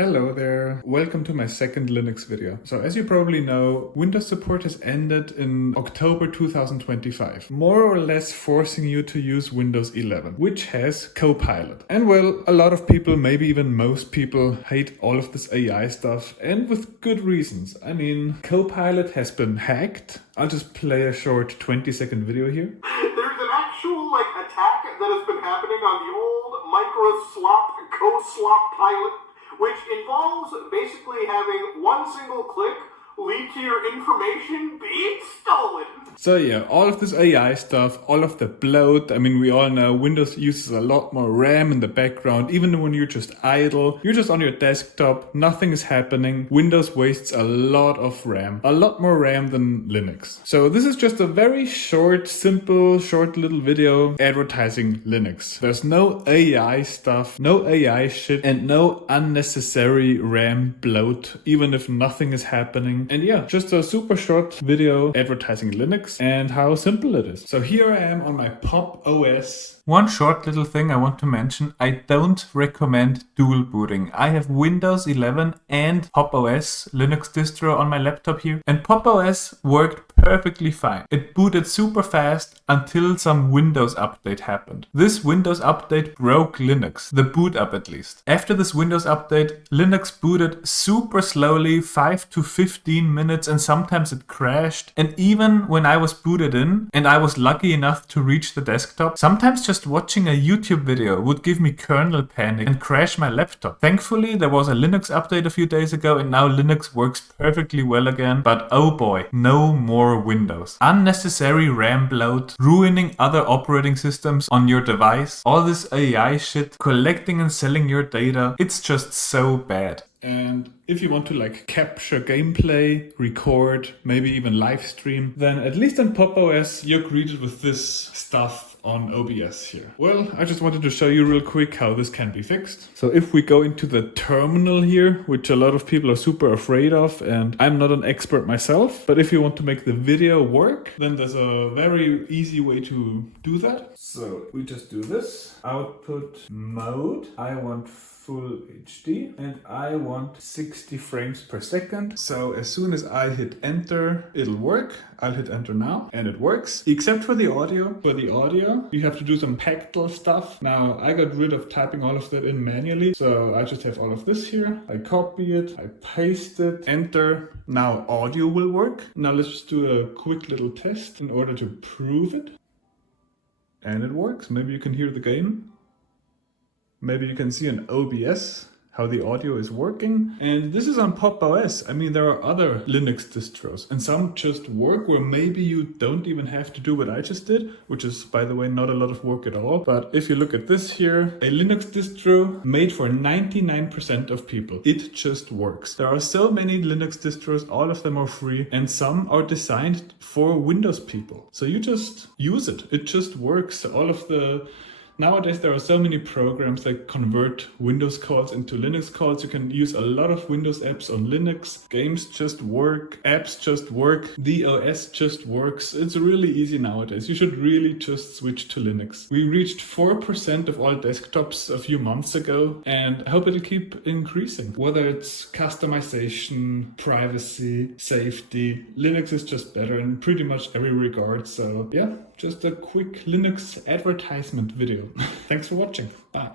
Hello there, welcome to my second Linux video. So as you probably know, Windows support has ended in October 2025, more or less forcing you to use Windows 11, which has Copilot. And well, a lot of people, maybe even most people, hate all of this AI stuff, and with good reasons. I mean, Copilot has been hacked. I'll just play a short 20-second video here. There's an actual attack that has been happening on the old co-swap pilot, which involves basically having one single click lead to your information being stolen. So yeah, all of this AI stuff, all of the bloat, I mean, we all know Windows uses a lot more RAM in the background, even when you're just idle, you're just on your desktop, nothing is happening. Windows wastes a lot of RAM, a lot more RAM than Linux. So this is just a very short, simple, short little video advertising Linux. There's no AI stuff, no AI shit, and no unnecessary RAM bloat, even if nothing is happening. And yeah, just a super short video advertising Linux and how simple it is. So here I am on my Pop OS. One short little thing I want to mention, I don't recommend dual booting. I have Windows 11 and Pop OS Linux distro on my laptop here, and Pop OS worked perfectly fine. It booted super fast until some Windows update happened. This Windows update broke Linux, the boot up at least. After this Windows update, Linux booted super slowly, 5 to 15 minutes, and sometimes it crashed. And even when I was booted in and I was lucky enough to reach the desktop, sometimes just watching a YouTube video would give me kernel panic and crash my laptop. Thankfully, there was a Linux update a few days ago and now Linux works perfectly well again, but oh boy, no more Windows. Unnecessary RAM bloat, ruining other operating systems on your device, all this AI shit, collecting and selling your data, it's just so bad. And if you want to capture gameplay, record, maybe even live stream, then at least in Pop OS you're greeted with this stuff on OBS here. Well, I just wanted to show you real quick how this can be fixed. So if we go into the terminal here, which a lot of people are super afraid of, and I'm not an expert myself, but if you want to make the video work, then there's a very easy way to do that. So we just do this, output mode, I want full HD and I want 60 frames per second. So as soon as I hit enter, it'll work. I'll hit enter now and it works, except for the audio. For the audio, you have to do some pactl stuff. Now I got rid of typing all of that in manually. So I just have all of this here. I copy it, I paste it, enter. Now audio will work. Now let's just do a quick little test in order to prove it. And it works. Maybe you can hear the game. Maybe you can see on OBS how the audio is working. And this is on Pop OS. I mean, there are other Linux distros and some just work where maybe you don't even have to do what I just did, which is, by the way, not a lot of work at all. But if you look at this here, a Linux distro made for 99% of people. It just works. There are so many Linux distros, all of them are free, and some are designed for Windows people. So you just use it. It just works. Nowadays, there are so many programs that convert Windows calls into Linux calls. You can use a lot of Windows apps on Linux. Games just work. Apps just work. The OS just works. It's really easy nowadays. You should really just switch to Linux. We reached 4% of all desktops a few months ago, and I hope it'll keep increasing. Whether it's customization, privacy, safety, Linux is just better in pretty much every regard. So yeah, just a quick Linux advertisement video. Thanks for watching. Bye.